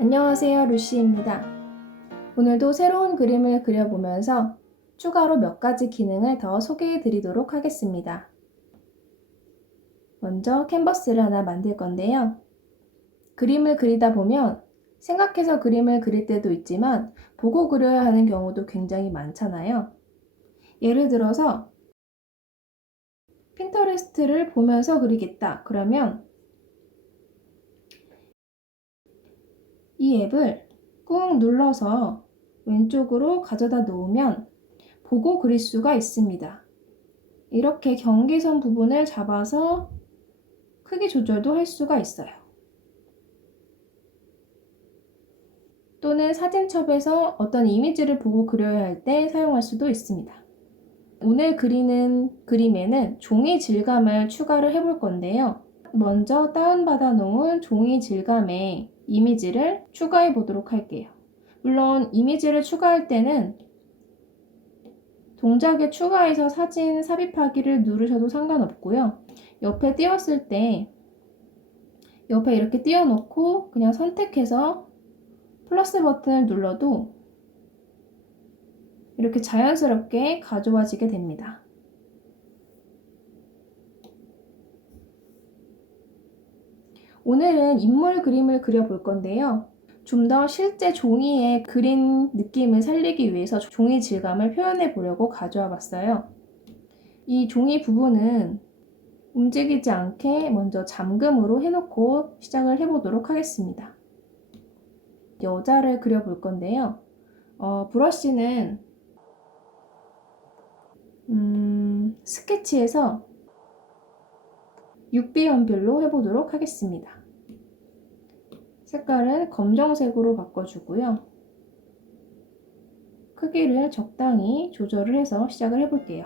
안녕하세요, 루시입니다. 오늘도 새로운 그림을 그려보면서 추가로 몇 가지 기능을 더 소개해 드리도록 하겠습니다. 먼저 캔버스를 하나 만들 건데요. 그림을 그리다 보면 생각해서 그림을 그릴 때도 있지만 보고 그려야 하는 경우도 굉장히 많잖아요. 예를 들어서 핀터레스트를 보면서 그리겠다. 그러면 이 앱을 꾹 눌러서 왼쪽으로 가져다 놓으면 보고 그릴 수가 있습니다. 이렇게 경계선 부분을 잡아서 크기 조절도 할 수가 있어요. 또는 사진첩에서 어떤 이미지를 보고 그려야 할 때 사용할 수도 있습니다. 오늘 그리는 그림에는 종이 질감을 추가를 해볼 건데요. 먼저 다운받아 놓은 종이 질감의 이미지를 추가해 보도록 할게요. 물론 이미지를 추가할 때는 동작에 추가해서 사진 삽입하기를 누르셔도 상관없고요. 옆에 띄웠을 때 옆에 이렇게 띄워놓고 그냥 선택해서 플러스 버튼을 눌러도 이렇게 자연스럽게 가져와지게 됩니다. 오늘은 인물 그림을 그려볼 건데요. 좀 더 실제 종이의 그린 느낌을 살리기 위해서 종이 질감을 표현해 보려고 가져와 봤어요. 이 종이 부분은 움직이지 않게 먼저 잠금으로 해놓고 시작을 해보도록 하겠습니다. 여자를 그려볼 건데요. 브러쉬는 스케치에서 6B 연필로 해보도록 하겠습니다. 색깔은 검정색으로 바꿔주고요. 크기를 적당히 조절을 해서 시작을 해볼게요.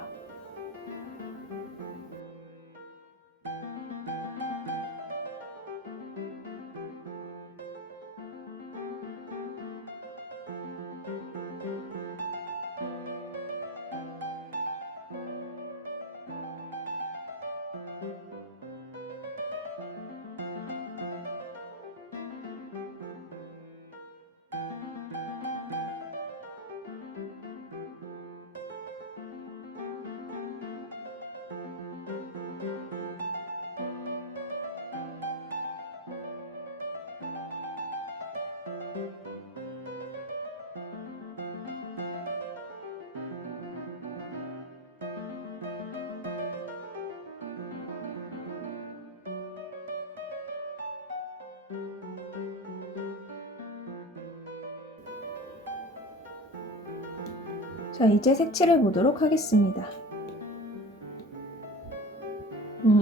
자, 이제 색칠해 보도록 하겠습니다.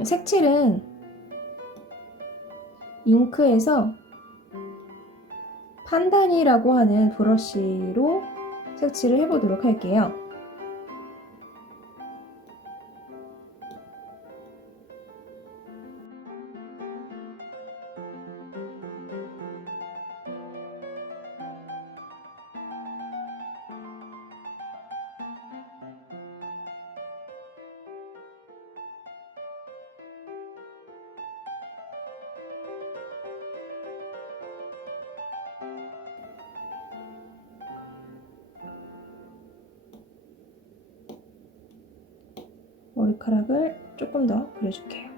색칠은 잉크에서 판단이라고 하는 브러쉬로 색칠을 해보도록 할게요. 머리카락을 조금 더 그려줄게요.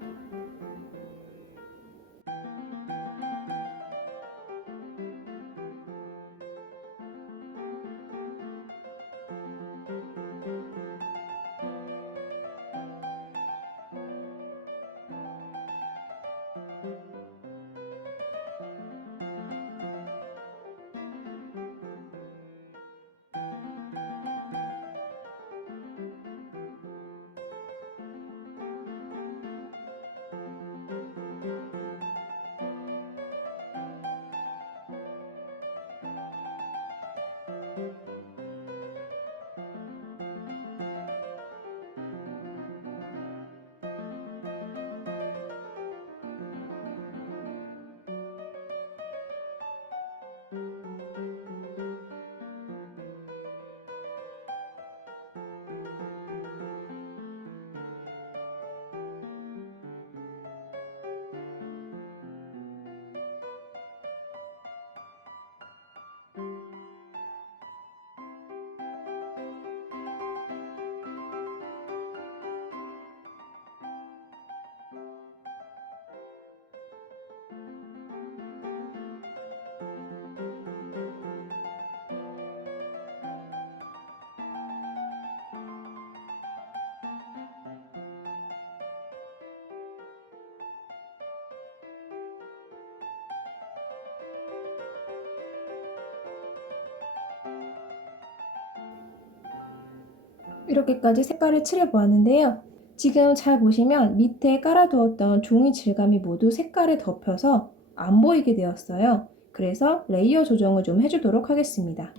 이렇게까지 색깔을 칠해 보았는데요. 지금 잘 보시면 밑에 깔아두었던 종이 질감이 모두 색깔에 덮여서 안 보이게 되었어요. 그래서 레이어 조정을 좀 해주도록 하겠습니다.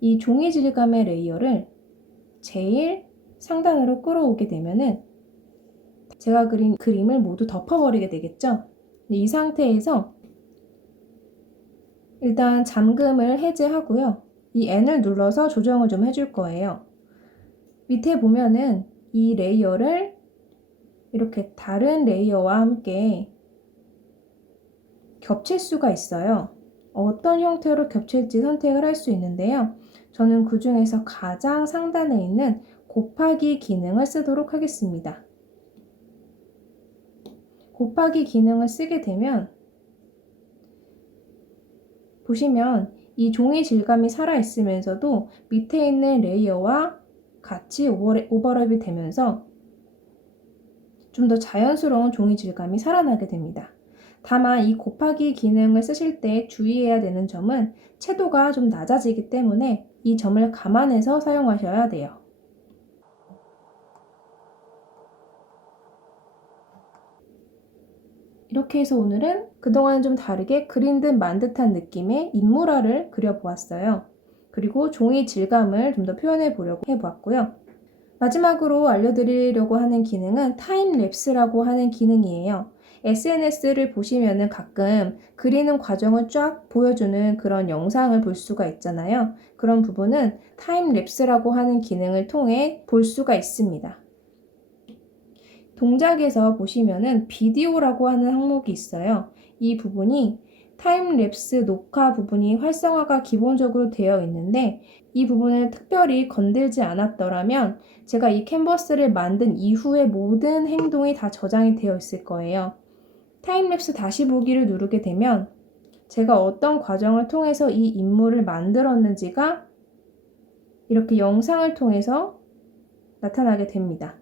이 종이 질감의 레이어를 제일 상단으로 끌어오게 되면은 제가 그린 그림을 모두 덮어버리게 되겠죠. 이 상태에서 일단 잠금을 해제하고요. 이 N을 눌러서 조정을 좀 해줄 거예요. 밑에 보면은 이 레이어를 이렇게 다른 레이어와 함께 겹칠 수가 있어요. 어떤 형태로 겹칠지 선택을 할 수 있는데요. 저는 그 중에서 가장 상단에 있는 곱하기 기능을 쓰도록 하겠습니다. 곱하기 기능을 쓰게 되면 보시면 이 종이 질감이 살아있으면서도 밑에 있는 레이어와 같이 오버랩이 되면서 좀 더 자연스러운 종이 질감이 살아나게 됩니다. 다만 이 곱하기 기능을 쓰실 때 주의해야 되는 점은 채도가 좀 낮아지기 때문에 이 점을 감안해서 사용하셔야 돼요. 이렇게 해서 오늘은 그동안 좀 다르게 그린 듯 만 듯한 느낌의 인물화를 그려보았어요. 그리고 종이 질감을 좀 더 표현해 보려고 해보았고요. 마지막으로 알려드리려고 하는 기능은 타임랩스라고 하는 기능이에요. SNS를 보시면은 가끔 그리는 과정을 쫙 보여주는 그런 영상을 볼 수가 있잖아요. 그런 부분은 타임랩스라고 하는 기능을 통해 볼 수가 있습니다. 동작에서 보시면은 비디오라고 하는 항목이 있어요. 이 부분이 타임랩스 녹화 부분이 활성화가 기본적으로 되어 있는데 이 부분을 특별히 건들지 않았더라면 제가 이 캔버스를 만든 이후의 모든 행동이 다 저장이 되어 있을 거예요. 타임랩스 다시 보기를 누르게 되면 제가 어떤 과정을 통해서 이 인물을 만들었는지가 이렇게 영상을 통해서 나타나게 됩니다.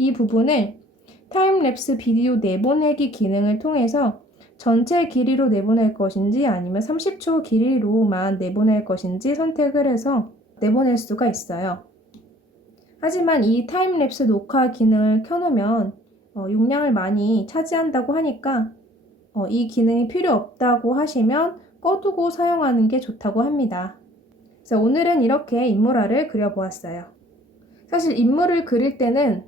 이 부분을 타임랩스 비디오 내보내기 기능을 통해서 전체 길이로 내보낼 것인지 아니면 30초 길이로만 내보낼 것인지 선택을 해서 내보낼 수가 있어요. 하지만 이 타임랩스 녹화 기능을 켜놓으면 용량을 많이 차지한다고 하니까 이 기능이 필요 없다고 하시면 꺼두고 사용하는 게 좋다고 합니다. 그래서 오늘은 이렇게 인물화를 그려보았어요. 사실 인물을 그릴 때는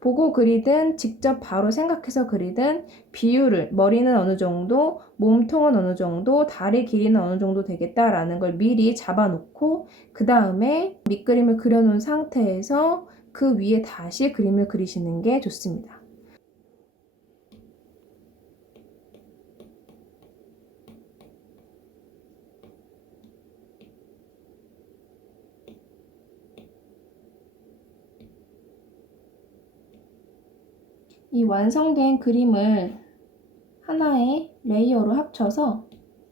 보고 그리든 직접 바로 생각해서 그리든 비율을 머리는 어느 정도, 몸통은 어느 정도, 다리 길이는 어느 정도 되겠다라는 걸 미리 잡아놓고 그 다음에 밑그림을 그려놓은 상태에서 그 위에 다시 그림을 그리시는 게 좋습니다. 이 완성된 그림을 하나의 레이어로 합쳐서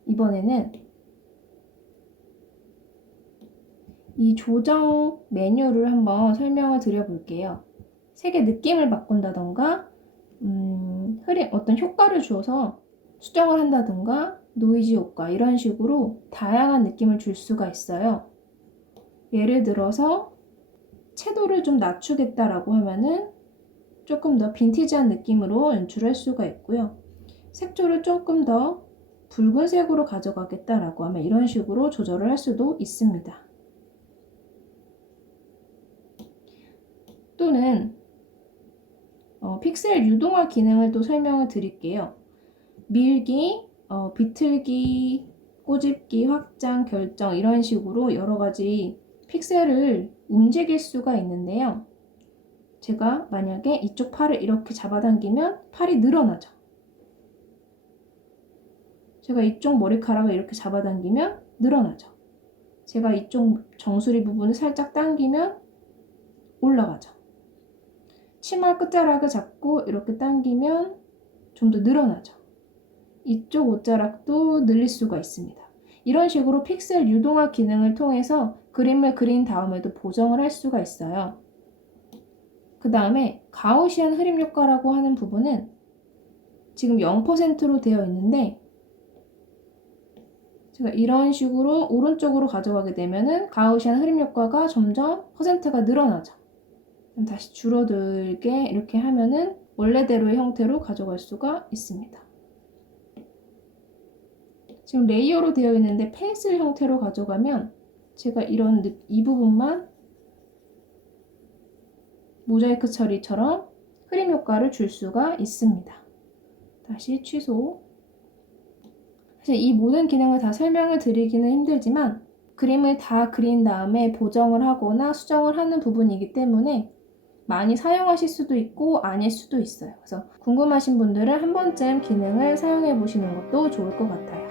이번에는 이 조정 메뉴를 한번 설명을 드려볼게요. 색의 느낌을 바꾼다던가 흐림, 어떤 효과를 주어서 수정을 한다던가 노이즈 효과 이런 식으로 다양한 느낌을 줄 수가 있어요. 예를 들어서 채도를 좀 낮추겠다라고 하면은 조금 더 빈티지한 느낌으로 연출할 수가 있고요. 색조를 조금 더 붉은색으로 가져가겠다라고 하면 이런 식으로 조절을 할 수도 있습니다. 또는 픽셀 유동화 기능을 또 설명을 드릴게요. 밀기, 비틀기, 꼬집기, 확장, 결정 이런 식으로 여러 가지 픽셀을 움직일 수가 있는데요. 제가 만약에 이쪽 팔을 이렇게 잡아당기면 팔이 늘어나죠. 제가 이쪽 머리카락을 이렇게 잡아당기면 늘어나죠. 제가 이쪽 정수리 부분을 살짝 당기면 올라가죠. 치마 끝자락을 잡고 이렇게 당기면 좀 더 늘어나죠. 이쪽 옷자락도 늘릴 수가 있습니다. 이런 식으로 픽셀 유동화 기능을 통해서 그림을 그린 다음에도 보정을 할 수가 있어요. 그 다음에 가우시안 흐림 효과라고 하는 부분은 지금 0%로 되어 있는데 제가 이런 식으로 오른쪽으로 가져가게 되면은 가우시안 흐림 효과가 점점 퍼센트가 늘어나죠. 그럼 다시 줄어들게 이렇게 하면은 원래대로의 형태로 가져갈 수가 있습니다. 지금 레이어로 되어 있는데 펜슬 형태로 가져가면 제가 이 부분만 모자이크 처리처럼 흐림 효과를 줄 수가 있습니다. 다시 취소. 사실 이 모든 기능을 다 설명을 드리기는 힘들지만 그림을 다 그린 다음에 보정을 하거나 수정을 하는 부분이기 때문에 많이 사용하실 수도 있고 아닐 수도 있어요. 그래서 궁금하신 분들은 한 번쯤 기능을 사용해 보시는 것도 좋을 것 같아요.